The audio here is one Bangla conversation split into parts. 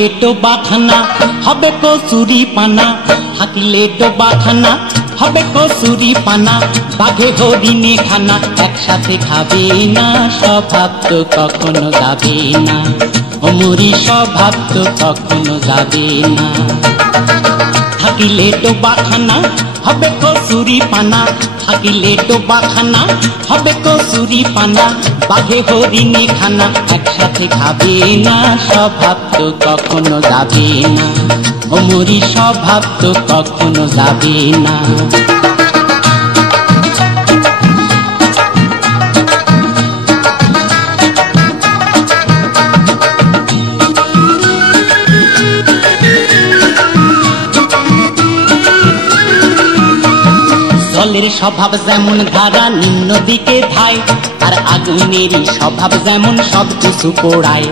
থাকিলে ডোবাখানা হবে কচুরি পানা, থাকিলে ডোবাখানা হবে কচুরি পানা, বাঘে হরিণে খানা একসাথে খাবে না, স্বভাব তো কখনো যাবে না, অমরি স্বভাব তো কখনো যাবে না। থাকিলে ডোবাখানা হবে কচুরি পানা, থাকিলে ডোবাখানা হবে কচুরি পানা, বাঘে হরিণে খানা একসাথে খাবে না, স্বভাব তো কখনো যাবে না, অমরি স্বভাব তো কখনো যাবে না। জলের স্বভাব যেমন ধারা নিম্ন দিকে ধায়, আর আগুনেরই স্বভাব যেমন সব কিছু পোড়ায়।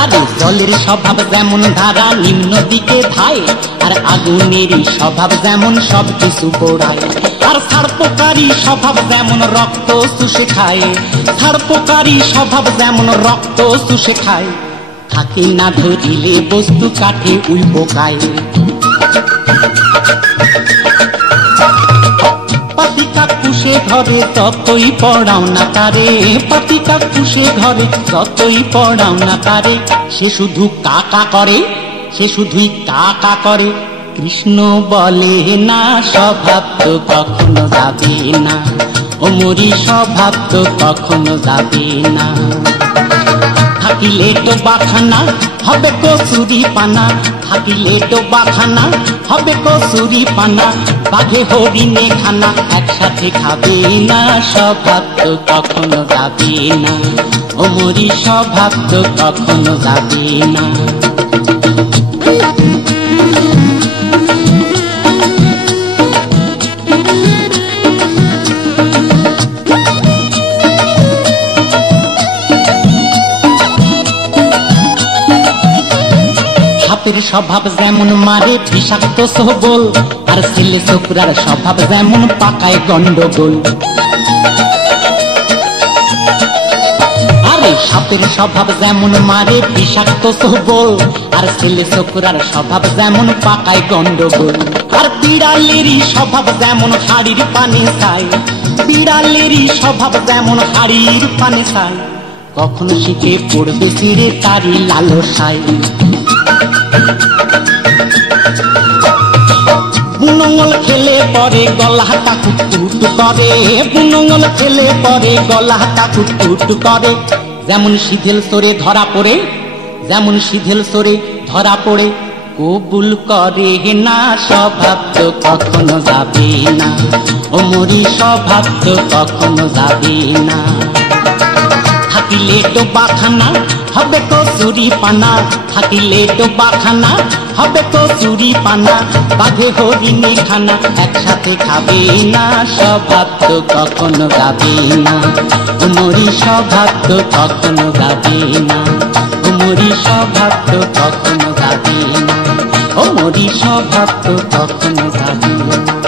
আরে জলের স্বভাব যেমন ধারা নিম্ন দিকে ধায়, আর আগুনেরই স্বভাব যেমন সব কিছু পোড়ায়। আর ছাড়পোকারি স্বভাব যেমন রক্ত চুষে খায়, ছাড়পোকারি স্বভাব যেমন রক্ত চুষে খায়, থাকে না ধরিলে বস্তু কাঠে উই পোকায়। পাতিকা কুশে ঘরে যতই পড়াও না তারে, পাতিকা কুশে ঘরে যতই পড়াও না তারে, সে শুধু কাকা করে, সে শুধুই কাকা করে, কৃষ্ণ বলে না, স্বভাব তো কখনো যাবে না, অমরি স্বভাব তো কখনো যাবে না। থাকিলে ডোবাখানা হবে কচুরি পানা, থাকিলে ডোবাখানা হবে কচুরি পানা, বাঘে হরিণে খানা একসাথে খাবে না, স্বভাব তো কখনো যাবে না, অমরি স্বভাব তো কখনো যাবে না। সাপের স্বভাব যেমন মারে বিষাক্ত সবল, আর ছেলে ছোকরার স্বভাব যেমন পাকায় গন্ডগোল। আরে সাপের স্বভাব যেমন মারে বিষাক্ত সবল, আর ছেলে ছোকরার স্বভাব যেমন পাকায় গন্ডগোল। আর বিড়ালেরই স্বভাব যেমন হাড়ির পানে চায়, বিড়ালেরই স্বভাব যেমন হাড়ির পানে চায়, কখনো শীতে পড়বে চিড়ে তারই লালসায়। বুনঙ্গল খেলে পরে গলাটা কুটকুট করে, বুনঙ্গল খেলে পরে গলাটা কুটকুট করে, যেমন শিথিল সরে ধরা পড়ে, যেমন শিথিল সরে ধরা পড়ে, কবুল করে না, স্বভাব তো কখনো যাবে না, অমরি স্বভাব তো কখনো যাবে না। থাকিলে ডোবাখানা হবে কচুরি পানা, থাকিলে ডোবাখানা হবে কচুরি পানা, বাঘে হরিণে খানা একসাথে খাবে না, স্বভাব তো কখনো যাবে না, অমরি স্বভাব তো কখনো যাবে না, অমরি স্বভাব তো কখনো যাবে না, অমরি স্বভাব তো কখনো যাবে না।